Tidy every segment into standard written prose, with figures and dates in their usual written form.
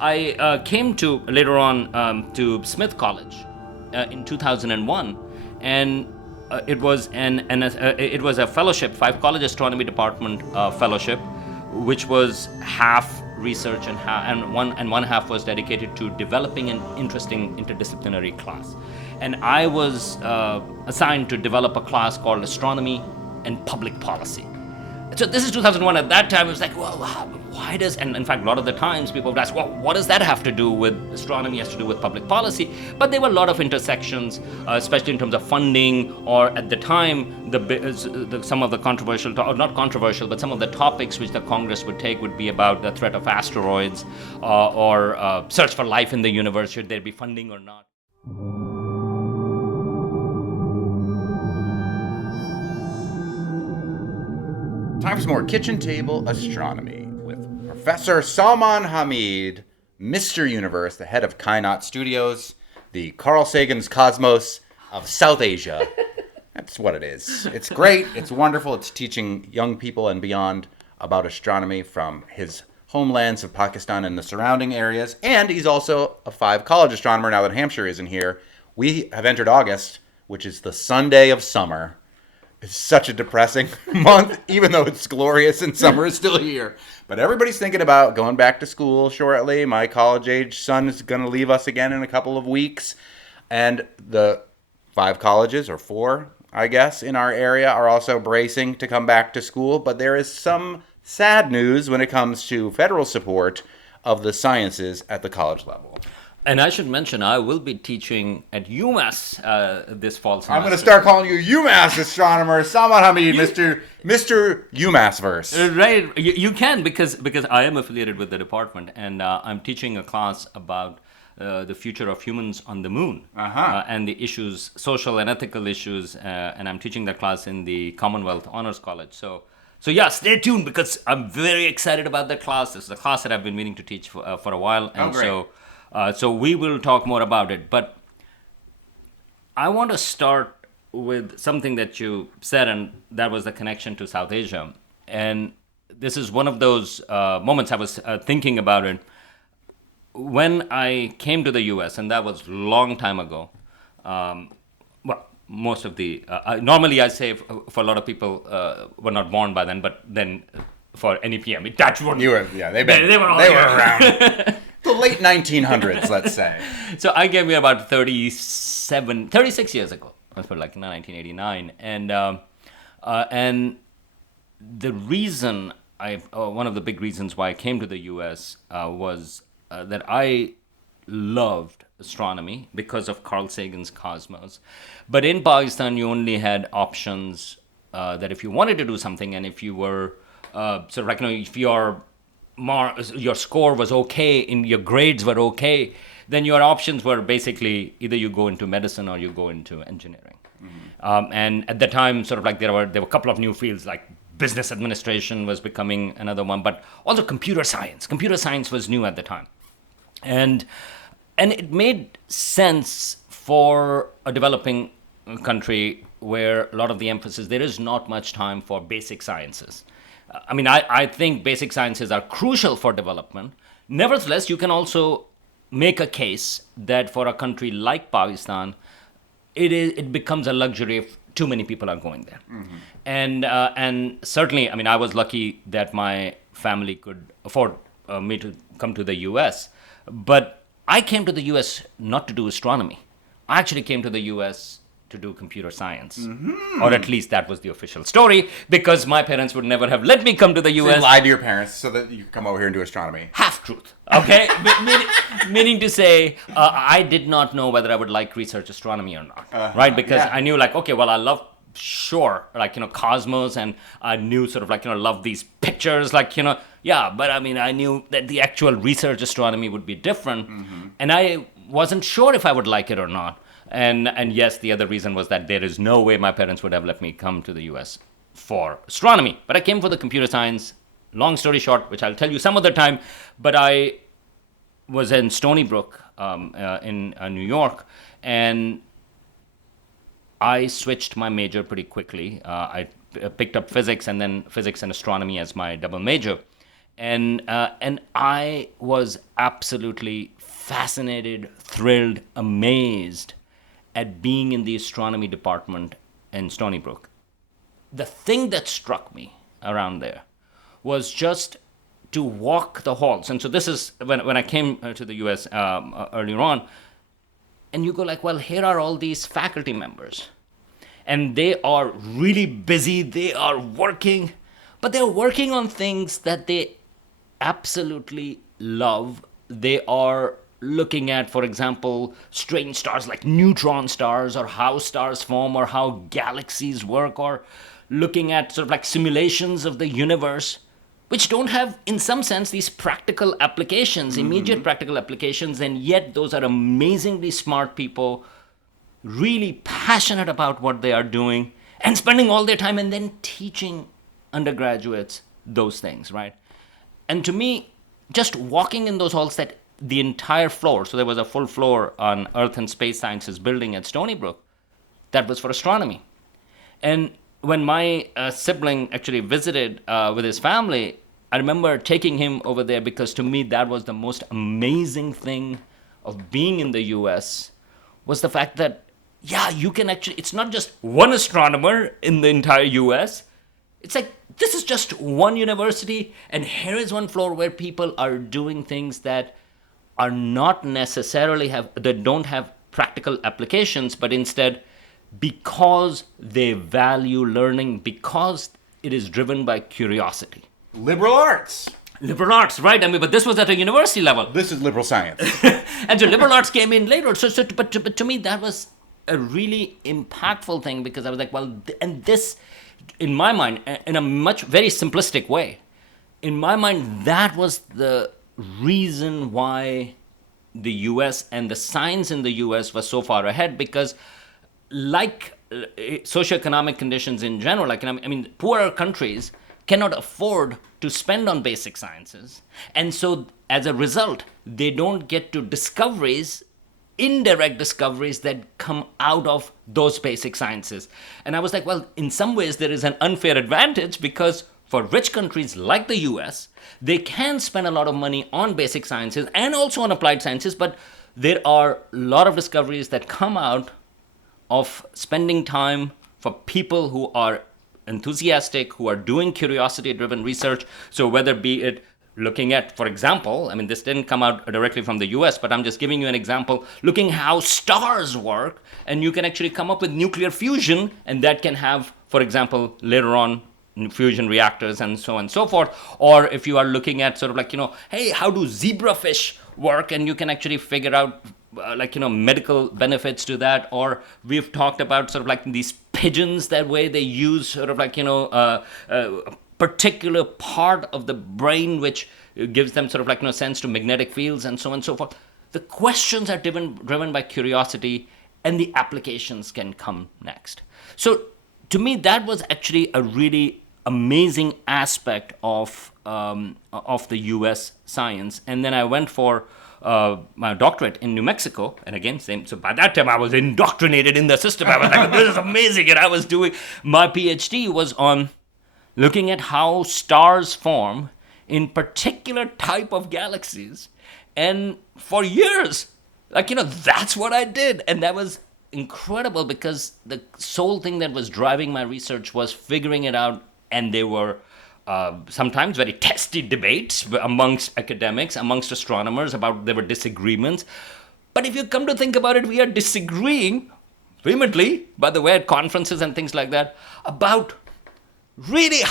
I came to later on to Smith College in 2001, and it was a fellowship, 5 college astronomy department fellowship, which was half research and one half was dedicated to developing an interesting interdisciplinary class. And I was assigned to develop a class called Astronomy and Public Policy. So this is 2001. At that time, it was like, well, why does... And in fact, a lot of the times people would ask, well, what does that have to do with astronomy, has to do with public policy? But there were a lot of intersections, especially in terms of funding, or at the time, some of the controversial, or not controversial, but some of the topics which the Congress would take would be about the threat of asteroids, or search for life in the universe, should there be funding or not. Time for some more Kitchen Table Astronomy with Professor Salman Hameed, Mr. Universe, the head of Kainaat Studios, the Carl Sagan's Cosmos of South Asia. That's what it is. It's great. It's wonderful. It's teaching young people and beyond about astronomy from his homelands of Pakistan and the surrounding areas. And he's also a 5 college astronomer now that Hampshire isn't here. We have entered August, which is the Sunday of summer. It's such a depressing month, even though it's glorious and summer is still here. But everybody's thinking about going back to school shortly. My college-age son is going to leave us again in a couple of weeks. And the 5 colleges, or 4, I guess, in our area are also bracing to come back to school. But there is some sad news when it comes to federal support of the sciences at the college level. And I should mention, I will be teaching at UMASS this fall semester. I'm going to start calling you UMASS astronomer, Salman Hameed, Mr. UMassverse. Right, you can, because I am affiliated with the department, and I'm teaching a class about the future of humans on the moon, and the issues, social and ethical issues, and I'm teaching that class in the Commonwealth Honors College. So yeah, stay tuned, because I'm very excited about that class. This is a class that I've been meaning to teach for a while, and so we will talk more about it. But I want to start with something that you said, and that was the connection to South Asia. And this is one of those moments I was thinking about it. When I came to the U.S., and that was a long time ago, most of the... normally I say for a lot of people were not born by then, but then for NEPM, touch wood. They were around. The late 1900s, let's say. So I came here about 36 years ago. That's for like 1989. And the reason one of the big reasons why I came to the U.S. Was that I loved astronomy because of Carl Sagan's Cosmos. But in Pakistan, you only had options that if you wanted to do something, and if you were if your score was okay, and your grades were okay, then your options were basically either you go into medicine or you go into engineering. Mm-hmm. And at the time, there were a couple of new fields, like business administration was becoming another one, but also computer science. Computer science was new at the time. And it made sense for a developing country where a lot of the emphasis, there is not much time for basic sciences. I think basic sciences are crucial for development. Nevertheless, you can also make a case that for a country like Pakistan, it becomes a luxury if too many people are going there. Mm-hmm. And certainly, I was lucky that my family could afford me to come to the U.S., but I came to the U.S. not to do astronomy. I actually came to the U.S. to do computer science. Mm-hmm. Or at least that was the official story, because my parents would never have let me come to the U.S. So you lied to your parents so that you could come over here and do astronomy. Half-truth, okay? Meaning to say, I did not know whether I would like research astronomy or not, right? Because I knew I love, Cosmos, and I knew love these pictures, but I knew that the actual research astronomy would be different, mm-hmm. and I wasn't sure if I would like it or not. And yes, the other reason was that there is no way my parents would have let me come to the U.S. for astronomy. But I came for the computer science. Long story short, which I'll tell you some other time, but I was in Stony Brook in New York, and I switched my major pretty quickly. I picked up physics, and then physics and astronomy as my double major. And I was absolutely fascinated, thrilled, amazed at being in the astronomy department in Stony Brook. The thing that struck me around there was just to walk the halls. And so this is when I came to the US earlier on, and you go like, well, here are all these faculty members, and they are really busy, they are working, but they're working on things that they absolutely love. They are looking at, for example, strange stars like neutron stars, or how stars form, or how galaxies work, or looking at sort of like simulations of the universe, which don't have, in some sense, these practical applications, immediate practical applications, and yet those are amazingly smart people, really passionate about what they are doing, and spending all their time and then teaching undergraduates those things, right? And to me, just walking in those halls, that the entire floor, so there was a full floor on Earth and Space Sciences building at Stony Brook, that was for astronomy. And when my sibling actually visited with his family, I remember taking him over there, because to me that was the most amazing thing of being in the US, was the fact that, yeah, you can actually, it's not just one astronomer in the entire US. It's like, this is just one university, and here is one floor where people are doing things that are not necessarily that don't have practical applications, but instead, because they value learning, because it is driven by curiosity. Liberal arts. Liberal arts, right? I mean, but this was at a university level. This is liberal science. And so liberal arts came in later. But to me, that was a really impactful thing, because I was like, well, and this, in my mind, in a very simplistic way, in my mind, that was the reason why the US and the science in the US was so far ahead, because like socioeconomic conditions in general, like, I mean, poorer countries cannot afford to spend on basic sciences. And so as a result, they don't get to indirect discoveries that come out of those basic sciences. And I was like, well, in some ways there is an unfair advantage, because for rich countries like the US, they can spend a lot of money on basic sciences and also on applied sciences, but there are a lot of discoveries that come out of spending time for people who are enthusiastic, who are doing curiosity-driven research. So whether be it looking at, for example, I mean, this didn't come out directly from the US, but I'm just giving you an example, looking how stars work, and you can actually come up with nuclear fusion, and that can have, for example, later on, fusion reactors and so on and so forth. Or if you are looking at sort of like, hey, how do zebrafish work? And you can actually figure out medical benefits to that. Or we've talked about sort of like these pigeons, that way they use sort of like, a particular part of the brain which gives them sort of like, sense to magnetic fields and so on and so forth. The questions are driven by curiosity, and the applications can come next. So to me, that was actually a really amazing aspect of the U.S. science. And then I went for my doctorate in New Mexico, and again, same. So by that time, I was indoctrinated in the system. I was like, this is amazing. And I was doing my PhD was on looking at how stars form in particular type of galaxies, and for years, that's what I did, and that was incredible, because the sole thing that was driving my research was figuring it out. And there were sometimes very testy debates amongst academics, amongst astronomers, there were disagreements. But if you come to think about it, we are disagreeing vehemently, by the way, at conferences and things like that, about really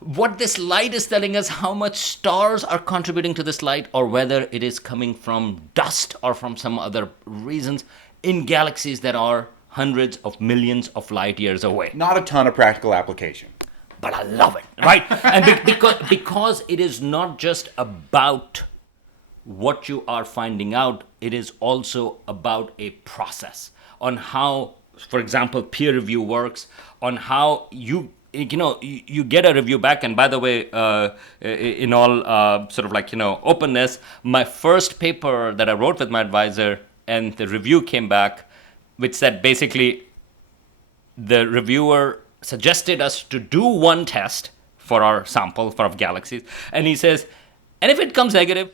what this light is telling us, how much stars are contributing to this light, or whether it is coming from dust or from some other reasons in galaxies that are hundreds of millions of light years away. Not a ton of practical application. But I love it, right? And because it is not just about what you are finding out, it is also about a process on how, for example, peer review works, on how you get a review back. And by the way, in all sort of like, openness, my first paper that I wrote with my advisor, and the review came back, which said basically the reviewer suggested us to do one test for our sample of galaxies. And he says, and if it comes negative,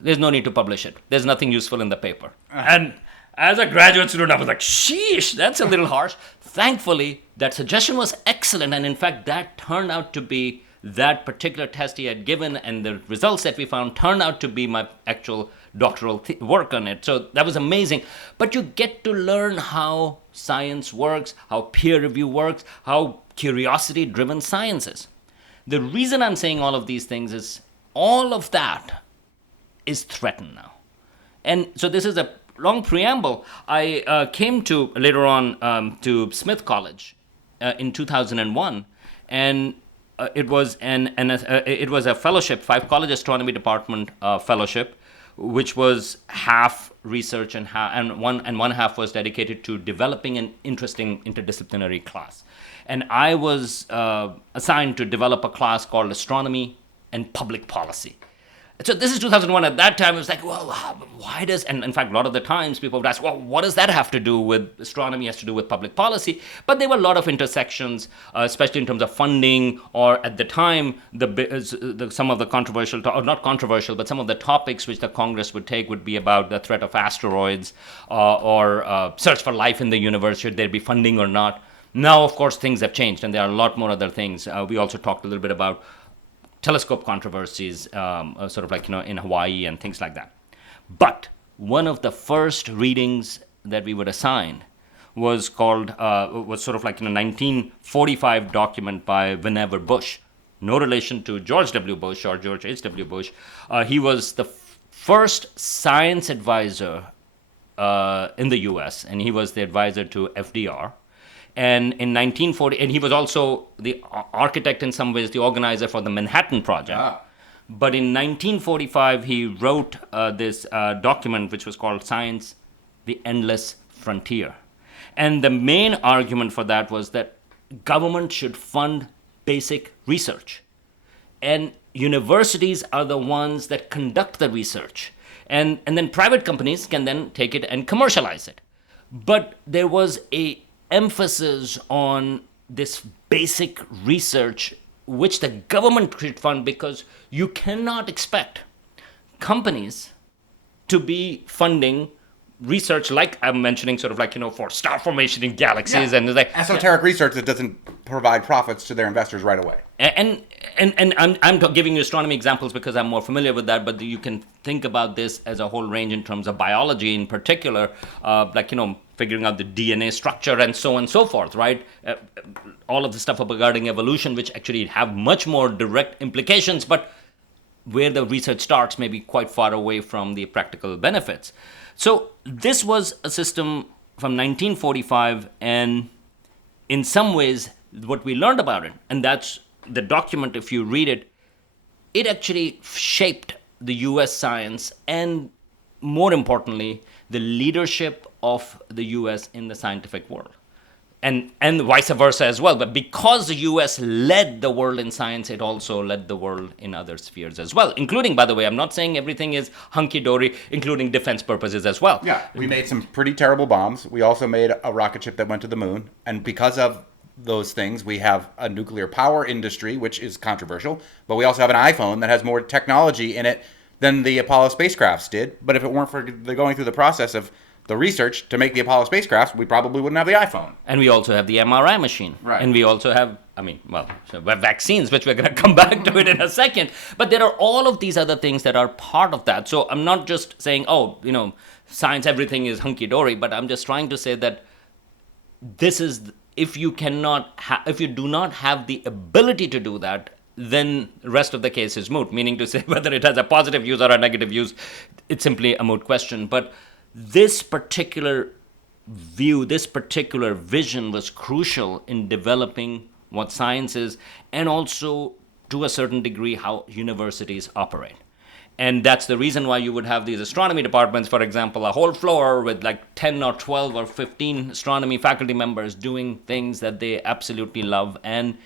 there's no need to publish it. There's nothing useful in the paper. And as a graduate student, I was like, sheesh, that's a little harsh. Thankfully, that suggestion was excellent. And in fact, that turned out to be that particular test he had given, and the results that we found turned out to be my actual doctoral work on it. So that was amazing. But you get to learn how science works, how peer review works, how curiosity-driven science is. The reason I'm saying all of these things is all of that is threatened now. And so this is a long preamble. I came to later on to Smith College in 2001, and it was a fellowship, 5-college astronomy department fellowship, which was half research and one half was dedicated to developing an interesting interdisciplinary class. And I was assigned to develop a class called Astronomy and Public Policy. So this is 2001. At that time, it was like, well, why does... And in fact, a lot of the times people would ask, well, what does that have to do with astronomy, has to do with public policy? But there were a lot of intersections, especially in terms of funding, or at the time, some of the controversial, or not controversial, but some of the topics which the Congress would take would be about the threat of asteroids or search for life in the universe, should there be funding or not. Now, of course, things have changed, and there are a lot more other things. We also talked a little bit about telescope controversies, sort of like, in Hawaii and things like that. But one of the first readings that we would assign was sort of like in a 1945 document by Vannevar Bush. No relation to George W. Bush or George H.W. Bush. He was the first science advisor in the U.S., and he was the advisor to FDR. And in 1940, and he was also the architect in some ways, the organizer for the Manhattan Project. Ah. But in 1945, he wrote this document which was called Science, the Endless Frontier. And the main argument for that was that government should fund basic research. And universities are the ones that conduct the research. And then private companies can then take it and commercialize it. But there was a emphasis on this basic research which the government should fund, because you cannot expect companies to be funding research like I'm mentioning, sort of like, for star formation in galaxies. Yeah. And like esoteric research that doesn't provide profits to their investors right away. And I'm giving you astronomy examples because I'm more familiar with that, but you can think about this as a whole range in terms of biology in particular, figuring out the DNA structure and so on and so forth, right? All of the stuff regarding evolution, which actually have much more direct implications, but where the research starts may be quite far away from the practical benefits. So this was a system from 1945, and in some ways, what we learned about it, and that's the document, if you read it, it actually shaped the U.S. science and, more importantly, the leadership of the U.S. in the scientific world. And vice versa as well. But because the U.S. led the world in science, it also led the world in other spheres as well, including, by the way, I'm not saying everything is hunky-dory, including defense purposes as well. Yeah, we made some pretty terrible bombs. We also made a rocket ship that went to the moon. And because of those things, we have a nuclear power industry, which is controversial. But we also have an iPhone that has more technology in it than the Apollo spacecrafts did. But if it weren't for the going through the process of the research to make the Apollo spacecraft, we probably wouldn't have the iPhone. And we also have the MRI machine. Right. And we also have, vaccines, which we're going to come back to it in a second. But there are all of these other things that are part of that. So I'm not just saying, science, everything is hunky-dory, but I'm just trying to say that this is, if you do not have the ability to do that, then the rest of the case is moot, meaning to say whether it has a positive use or a negative use, it's simply a moot question. But this particular view, this particular vision was crucial in developing what science is, and also, to a certain degree, how universities operate. And that's the reason why you would have these astronomy departments, for example, a whole floor with like 10 or 12 or 15 astronomy faculty members doing things that they absolutely love. And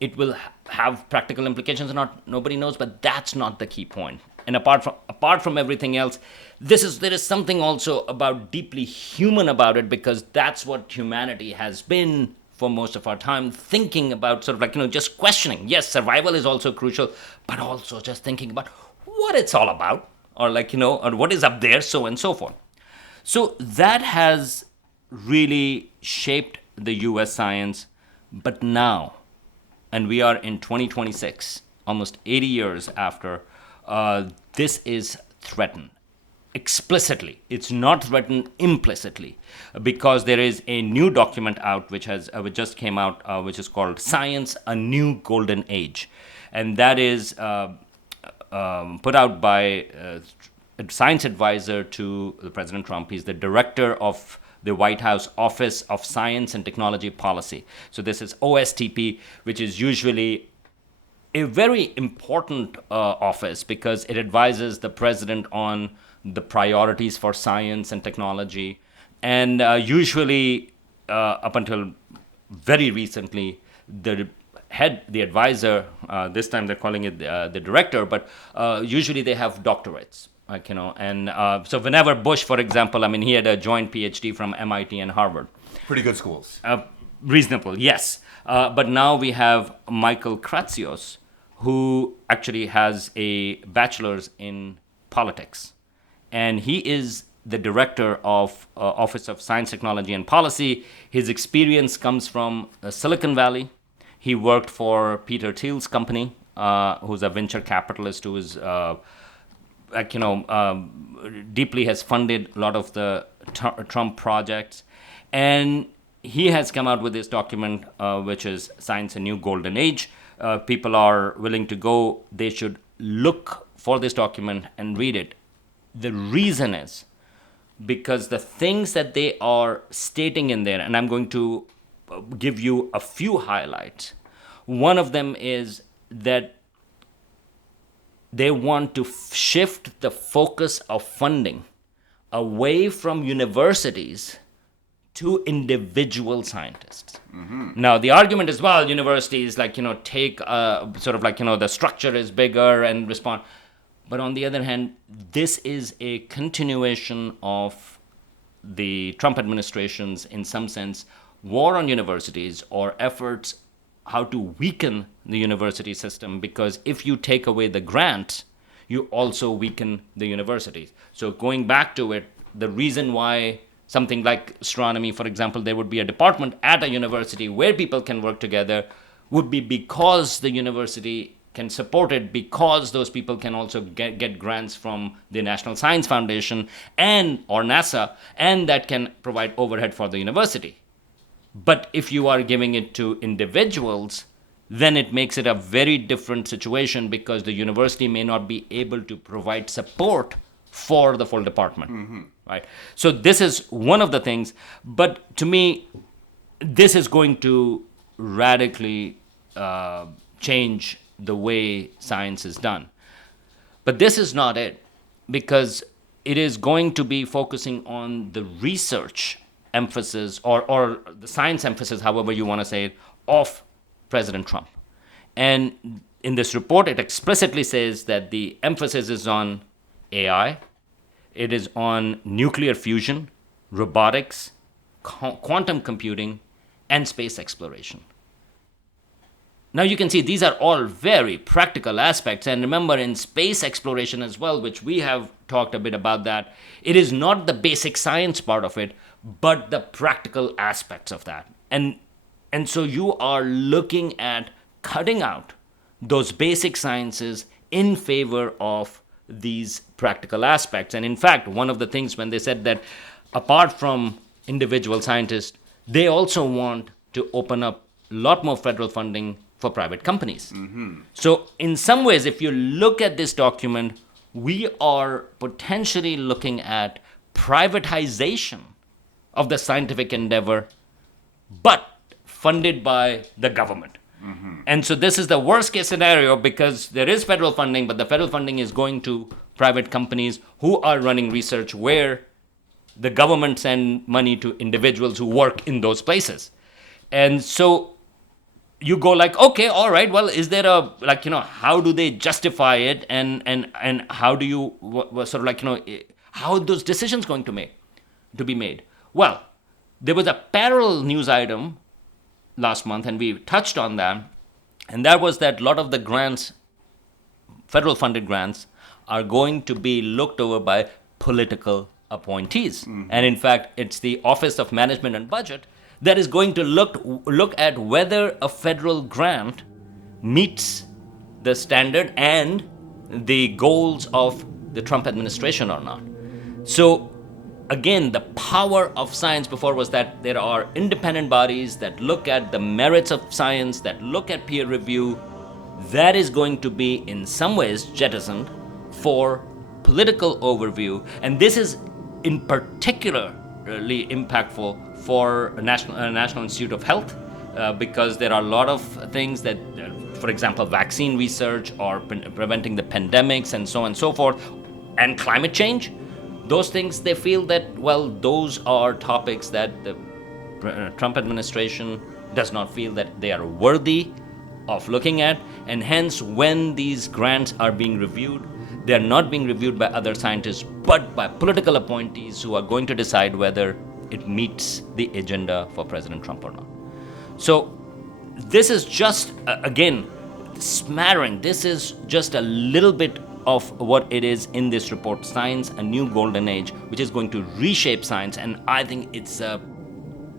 it will have practical implications or not, nobody knows, but that's not the key point. And apart from everything else, there is something also about deeply human about it, because that's what humanity has been for most of our time thinking about sort of like, just questioning. Yes, survival is also crucial, but also just thinking about what it's all about, or like, or what is up there, so and so forth. So that has really shaped the US science. But now, and we are in 2026, almost 80 years after, this is threatened explicitly. It's not threatened implicitly, because there is a new document out which just came out, which is called "Science: A New Golden Age," and that is put out by a science advisor to President Trump. He's the director of the White House Office of Science and Technology Policy. So this is OSTP, which is usually a very important office because it advises the president on the priorities for science and technology. And usually, up until very recently, the advisor, this time they're calling it the director, but usually they have doctorates. So whenever Bush, for example, he had a joint PhD from MIT and Harvard. Pretty good schools. Reasonable, yes. But now we have Michael Kratsios, who actually has a bachelor's in politics. And he is the director of Office of Science, Technology, and Policy. His experience comes from Silicon Valley. He worked for Peter Thiel's company, who's a venture capitalist who is, deeply has funded a lot of the Trump projects. And he has come out with this document, which is Science: A New Golden Age. People are willing to go. They should look for this document and read it. The reason is because the things that they are stating in there, and I'm going to give you a few highlights. One of them is that they want to shift the focus of funding away from universities to individual scientists. Mm-hmm. Now, the argument is, well, universities, take sort of the structure is bigger and respond. But on the other hand, this is a continuation of the Trump administration's, in some sense, war on universities or efforts how to weaken the university system, because if you take away the grant, you also weaken the universities. So going back to it, the reason why something like astronomy, for example, there would be a department at a university where people can work together would be because the university can support it, because those people can also get grants from the National Science Foundation or NASA, and that can provide overhead for the university. But if you are giving it to individuals, then it makes it a very different situation, because the university may not be able to provide support for the full department. Mm-hmm. Right? So this is one of the things. But to me, this is going to radically change the way science is done. But this is not it, because it is going to be focusing on the research emphasis or the science emphasis, however you want to say it, of President Trump. And in this report, it explicitly says that the emphasis is on AI, it is on nuclear fusion, robotics, quantum computing, and space exploration. Now you can see these are all very practical aspects. And remember, in space exploration as well, which we have talked a bit about that, it is not the basic science part of it, but the practical aspects of that. And so you are looking at cutting out those basic sciences in favor of these practical aspects. And in fact, one of the things when they said that apart from individual scientists, they also want to open up a lot more federal funding for private companies. Mm-hmm. So in some ways, if you look at this document, we are potentially looking at privatization of the scientific endeavor, but funded by the government. Mm-hmm. And so this is the worst case scenario, because there is federal funding, but the federal funding is going to private companies who are running research where the government send money to individuals who work in those places. And so you go like, okay, all right, well, is there how do they justify it? And how do you how are those decisions going to be made? Well, there was a parallel news item last month, and we touched on that, and that was that a lot of the grants, federal funded grants, are going to be looked over by political appointees. And in fact, it's the Office of Management and Budget that is going to look at whether a federal grant meets the standard and the goals of the Trump administration or not. So again, the power of science before was that there are independent bodies that look at the merits of science, that look at peer review. That is going to be in some ways jettisoned for political overview, and this is in particularly impactful for National Institute of Health, because there are a lot of things that, for example, vaccine research or preventing the pandemics and so on and so forth, and climate change. Those things, they feel that, well, those are topics that the Trump administration does not feel that they are worthy of looking at, and hence when these grants are being reviewed, they are not being reviewed by other scientists but by political appointees who are going to decide whether it meets the agenda for President Trump or not. So this is just, again, smattering. This is just a little bit of what it is in this report, Science, a New Golden Age, which is going to reshape science. And I think it's a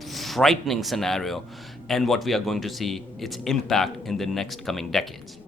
frightening scenario, and what we are going to see its impact in the next coming decades.